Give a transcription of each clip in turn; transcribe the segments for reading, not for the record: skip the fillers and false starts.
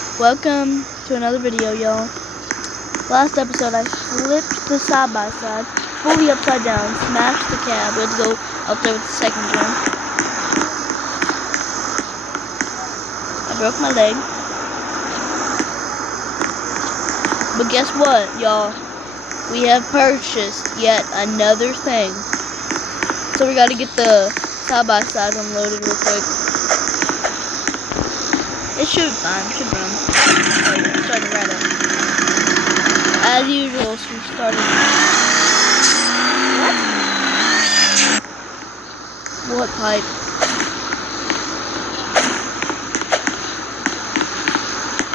Welcome to another video, y'all. Last episode, I flipped the side-by-side fully upside down, smashed the cab. We had to go up there with the second gen. I broke my leg. But guess what, y'all? We have purchased yet another thing. So we gotta get the side-by-side unloaded real quick. It should be fine. It should run. Starting right up. As usual, she started. What? What pipe?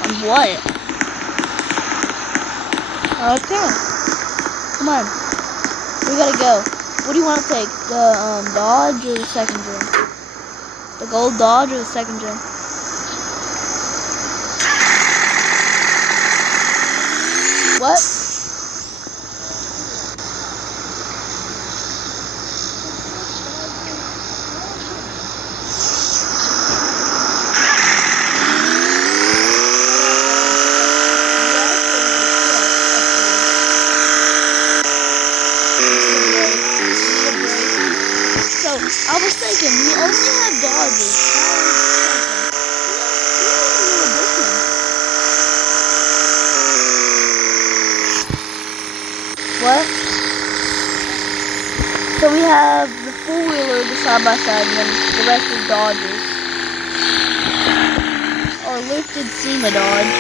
On what? Okay. Come on. We gotta go. What do you want to take? The Dodge or the second gen? The gold Dodge or the second gen? What? So, I was thinking, we only have Dodges. What? So we have the four-wheeler, the side-by-side, and then the rest is Dodges. Our lifted SEMA Dodge,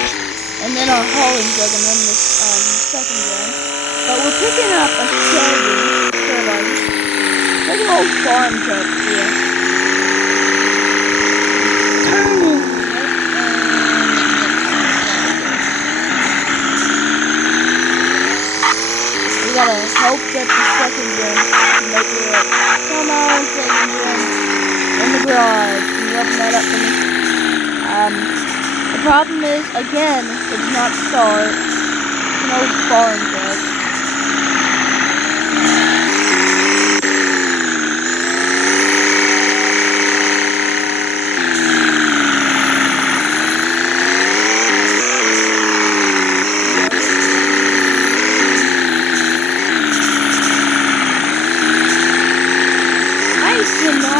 and then our hauling truck, and then this second gen. But we're picking up a Chevy, like an old farm truck here. Turning. We gotta hope that the second gen can make it up. Come on, second gen. In the garage. Can you open that up for me? The problem is, again, it does not start. It's an old farm truck.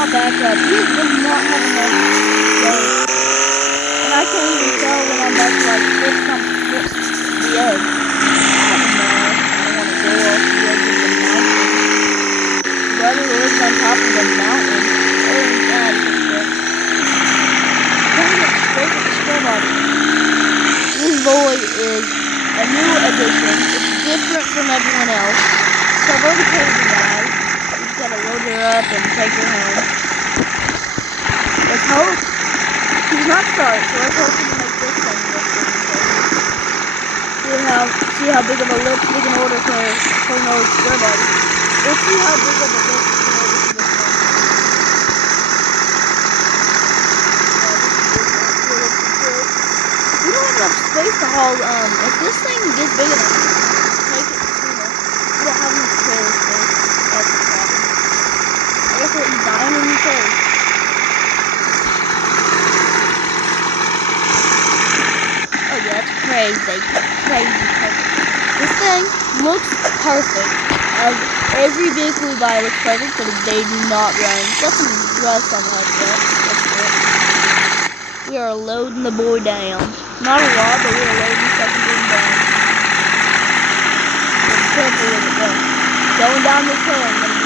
Back up. He does not have enough space. And I can't even tell when I'm about to like fix the edge. I don't know. I don't want to go off the edge of the mountain. Brother lives on top of the mountain. Oh my god, trying to get straight with the square body. This boy is a new addition. It's different from everyone else. So I've already paid the guy. Gotta load her up and take her home. Let's hope she's not start, so let's hope we can make this thing lift. See how big of a lift we can order for an old square body. We'll see how big of a lift we can order for this thing. We don't have enough space to haul. If this thing gets big enough, take it to Sema. We don't have enough trailer space. That's the problem. I guess we're dying in the trailer. Oh yeah, that's crazy. This thing looks perfect. As every vehicle we buy looks perfect, but they do not run. It's got some rust on the hood, but that's good. We are loading the boy down. Not a lot, but we are loading the second gen down. Be careful with it though. Going down this hill and then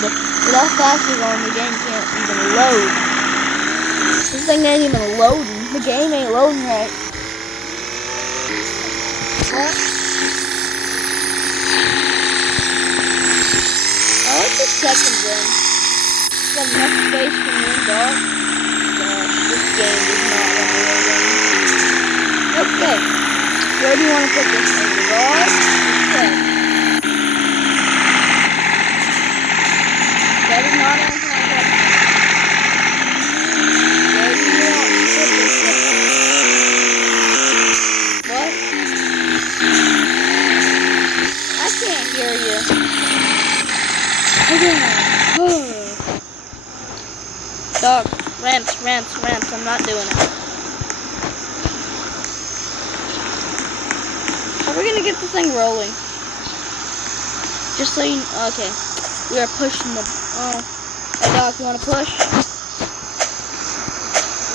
load. Without fast on, the game can't even load. This thing ain't even loading. The game ain't loading right. What? I like the second gen. It's got enough space for me and dog. Gosh, this game is not loading. Okay. Where do you want to put this thing? The garage? Okay. That is not answering my question. Where do you want to put this thing? What? I can't hear you. Dog, ramps. I'm not doing it. How are we gonna get this thing rolling? Just so you, okay. We are pushing the, oh. Hey Doc, you wanna push?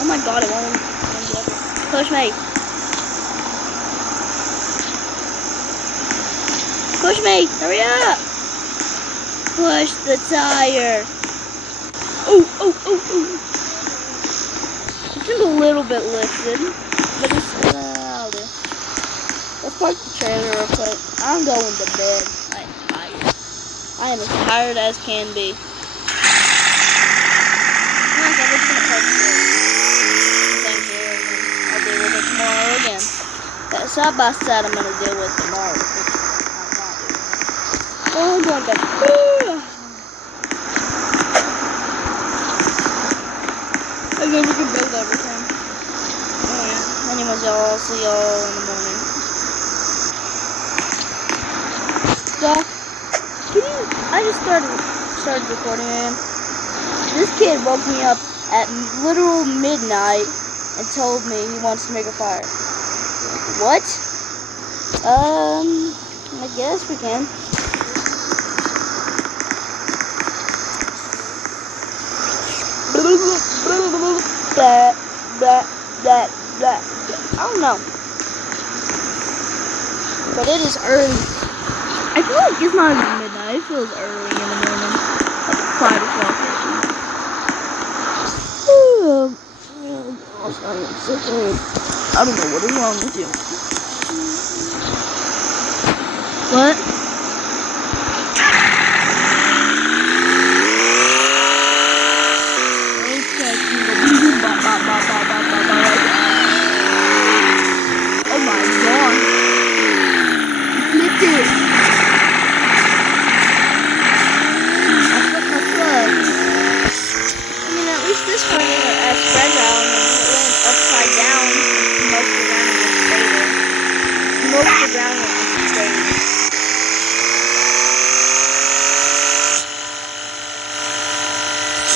Oh my god, it won't get it. Push me. Push me, hurry up. Push the tire. Oh. It's just a little bit lifted, but it's, I'll do. Let's park the trailer real quick. I'm going to bed. I'm tired. I am as tired as can be. I'm just gonna park the thing here and I'll deal with it tomorrow again. That side by side I'm gonna deal with tomorrow. I'm not doing it. Oh, I'm going to and then we can build everything. Oh yeah. Anyways, y'all, I'll see y'all in the morning. Doc, can you? I just started recording and this kid woke me up at literal midnight and told me he wants to make a fire. What? I guess we can. I don't know. But it is early. I feel like it's not even midnight. It feels early in the morning. Like 5 o'clock. I don't know what is wrong with you. What? Oh my god. Flipped it. I flipped my truck. I mean, at least this one isn't as fragile and it went upside down and smoked around and stayed there. Smoked around and stayed.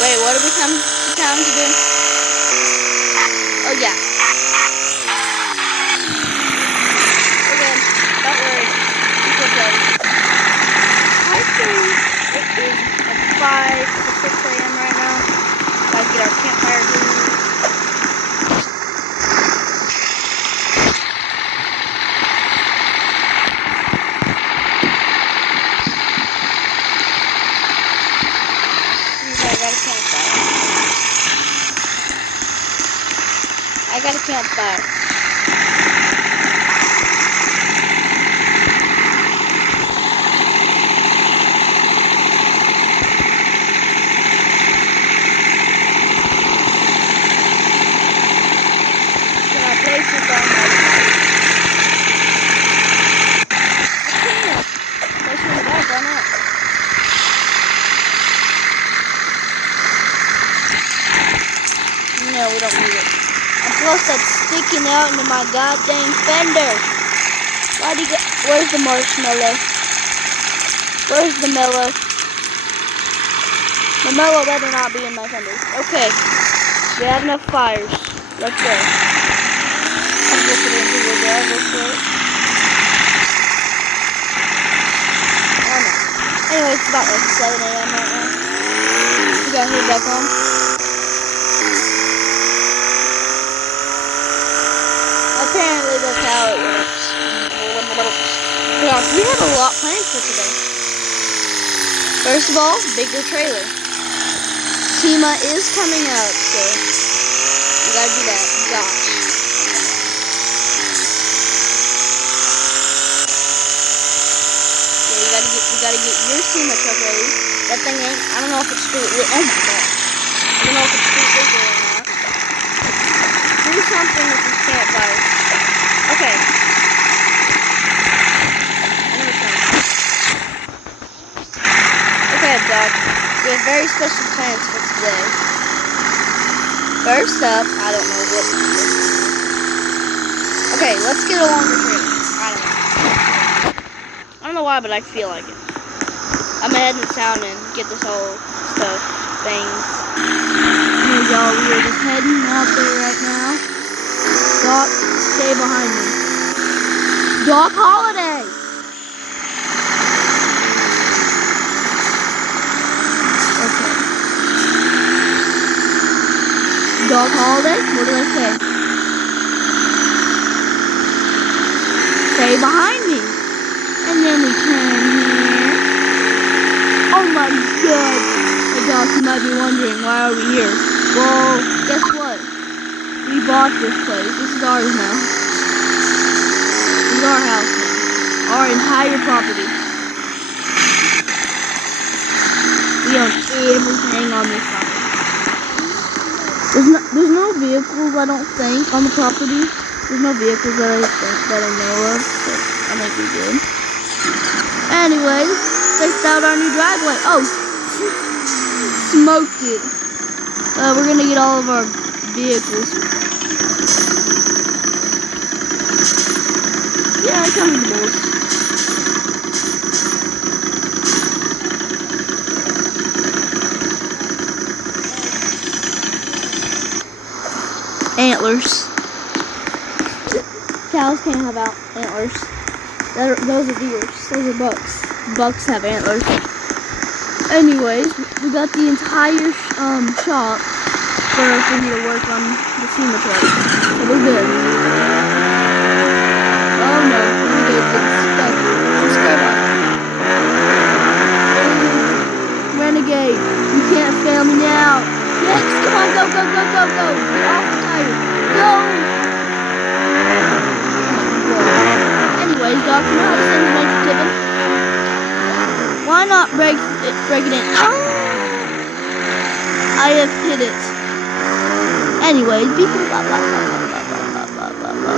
Wait, what did we come to town to do? Oh yeah. Okay, don't worry. It's okay. I think it is like 5 to 6 a.m. right now. Gotta get our campfire going. I got a campfire. Can I place it on my pipe? I can't. Place it on the back, why not? No, we don't need it. And plus, that's sticking out into my goddamn fender. Why do you get? Where's the marshmallow? Where's the mellow? The mellow better not be in my fender. Okay, we have enough fires. Let's go. I'll go put it into the garage real quick. Oh no. Anyway, it's about like 7 a.m. right now. We gotta head back home. Apparently that's how it works. Gosh, we have a lot planned for today. First of all, bigger trailer. Sema is coming out, so you gotta do that. Gosh. Yeah, you gotta get your Sema truck ready. That thing ain't, I don't know if it's street legal. Oh my gosh. I don't know if it's street legal or not. Do something with these campfires. Okay. Okay, Doc. We have very special plans for today. First up, I don't know what. Okay, let's get a longer trip. I don't know why, but I feel like it. I'm gonna head into town and get this whole stuff, things. Hey y'all, we are just heading out there right now. Doc, stay behind me. Doc Holiday! Okay. Doc Holiday? What did I say? Stay behind me. And then we turn here. Oh my god. Hey Doc, you might be wondering, why are we here? Well, guess what? We bought this place. This is ours now. This is our house now. Our entire property. We own everything on this property. There's no vehicles, I don't think, on the property. There's no vehicles that I know of, so I think we did. Anyways, checked out our new driveway. Oh, smoked it. We're gonna get all of our vehicles. Yeah, I come with the bulls. Antlers. Cows can't have antlers. Those are deers. Those are bucks. Bucks have antlers. Anyways, we got the entire shop for me to work on the Sema truck. So we're good. Oh no, Renegade's getting stuck. Subscribe on. Renegade, you can't fail me now. Yes, come on, go, go, go, go, go. Get off the tire. Go. Anyways, Doc, you know how to send the major tipping? Why not break it in? Oh! I have hit it. Anyways, beep boop blah blah blah blah blah blah blah blah blah.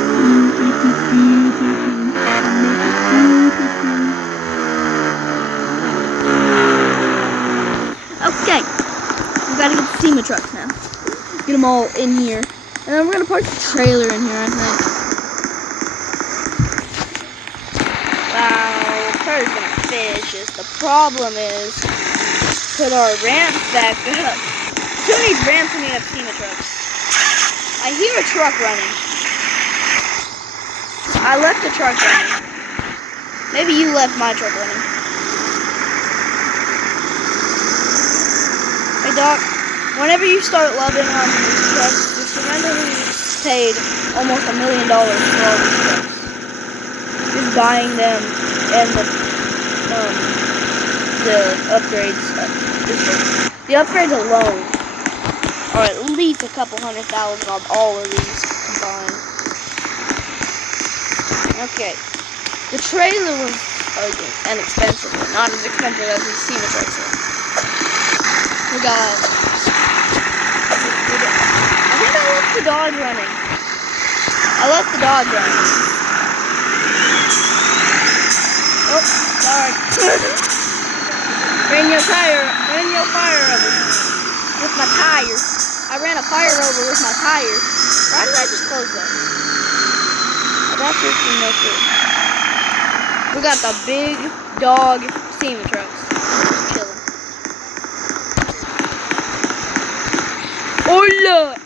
Okay. We gotta get the Sema trucks now. Get them all in here. And then we're gonna park the trailer in here, I think. Wow, Curry's gonna fish. The problem is, put our ramps back up. Who needs ramps when we have Sema trucks? I hear a truck running. I left the truck running. Maybe you left my truck running. Hey Doc, whenever you start loving on these trucks, just remember we paid almost $1 million for all these trucks. Just buying them and the upgrades. The upgrades alone are at least a couple $100,000 on all of these combined. Okay, the trailer was an expensive one, not as expensive as the Sema trucks are. We got. I think I left the Dodge running. Oh, sorry. Ran your fire over with my tire. I ran a fire over with my tire. Why did I just close that? Oh, that's just no good. We got the big dog Sema trucks. Just chilling. Oh look!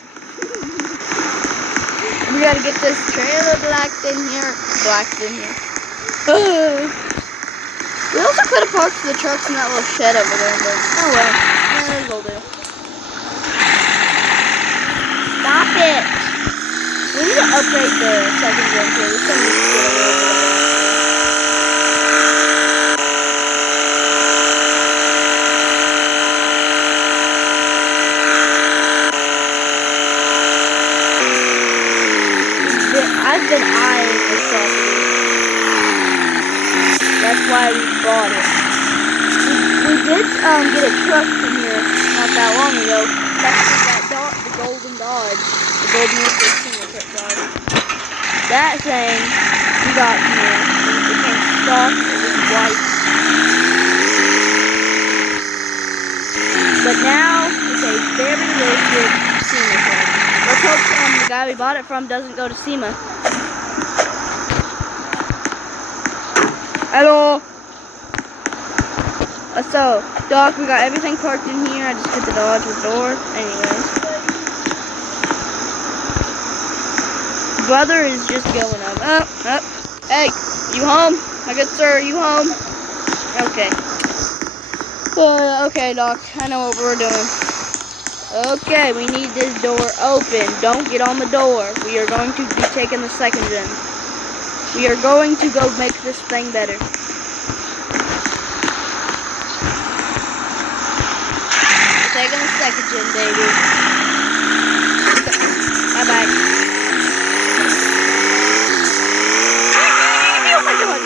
We gotta get this trailer blacked in here. We also could have parked the trucks in that little shed over there, but oh well. Yeah, it'll do. Stop it! We need to upgrade the second gen too. There's so many skills. That's why we bought it. We did get a truck from here not that long ago. It's actually that the golden Dodge, the golden single truck Dodge. That thing we got from here. It came stock. It was white. But now it's a very roasted SEMA truck. Let's hope the guy we bought it from doesn't go to SEMA. Hello. So, Doc, we got everything parked in here. I just hit the Dodge with the door. Anyways. Brother is just going up. Up. Hey, you home? My good sir, are you home? Okay. Okay, Doc. I know what we're doing. Okay, we need this door open. Don't get on the door. We are going to be taking the second gen. We are going to go make this thing better. We're taking the second gen, baby. Bye-bye. Oh my god!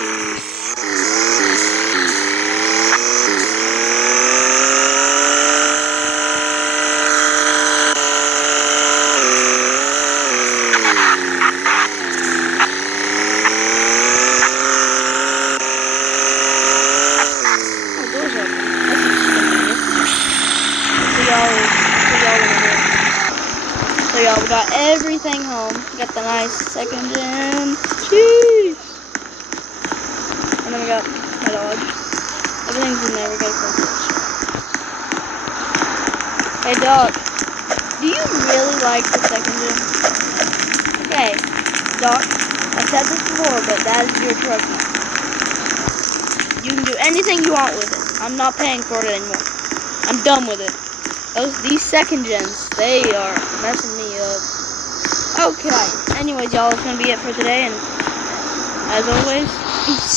So y'all, we got everything home. We got the nice second gen. Jeez. And then we got my Dodge. Everything's in there. We got a car. Hey Doc, do you really like the second gen? Okay, Doc, I said this before, but that is your truck now. You can do anything you want with it. I'm not paying for it anymore. I'm done with it. These second gens, they are messing me up. Okay, anyways, y'all, it's gonna be it for today, and as always, peace.